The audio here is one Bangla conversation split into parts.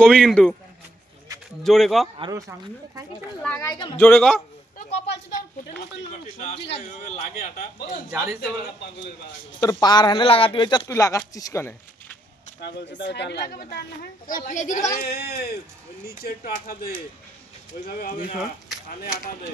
কবি কিন্তু জোরে ক আরো সামনে জোরে ক তোর পার হানে লাগাতে হইতা তুই লাগাচ্ছিস কেনে নিচে একটু আঠা দে ওইভাবে হবে না হানে আঠা দে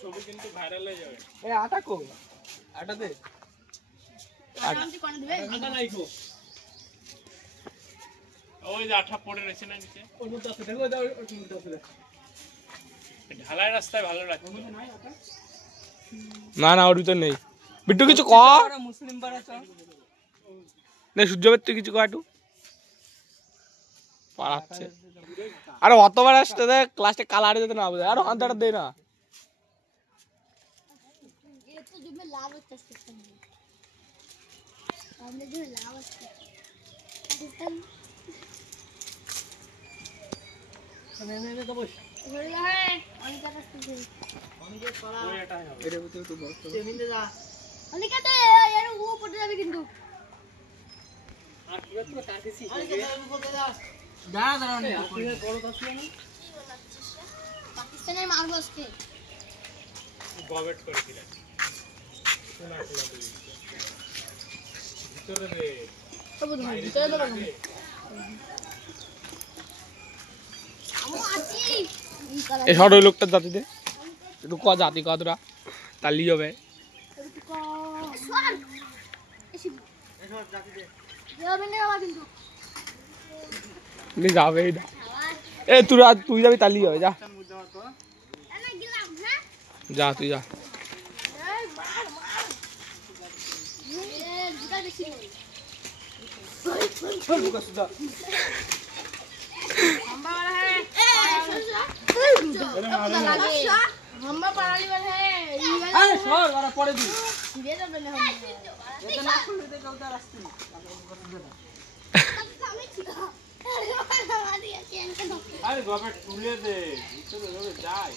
ছবি কিন্তু ভাইরাল হয়ে যাবে আটা কো আটা দে ওই যে আঠা পড়ে রয়েছে না নিচে ঢালাই রাস্তায় ভালো রাখবে না না ওর ভিতর নেই বিট্টু কিছু কর মুসলিম সূর্যবের তুই কিছু কর একটু পাড়াচ্ছে আরে অতবার আসতে দে ক্লাসে কালারে যেতে না বুঝে আরো হান্তাটা দে না পাকিস্তানের মারবো আজকে গবেট করে দিলেন ভিতরে রে ভিতরে দেবো এই শর্ট ওই লোকটার জাতি দে একটু ক জাতি কতটা তালি হবে যাবে এ তুই যাবি তালি হবে যা যা তুই যা আরে গবেট তুলে দে ভিতরে যাবে যায়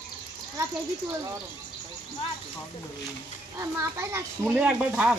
তুলে একবার ঢাল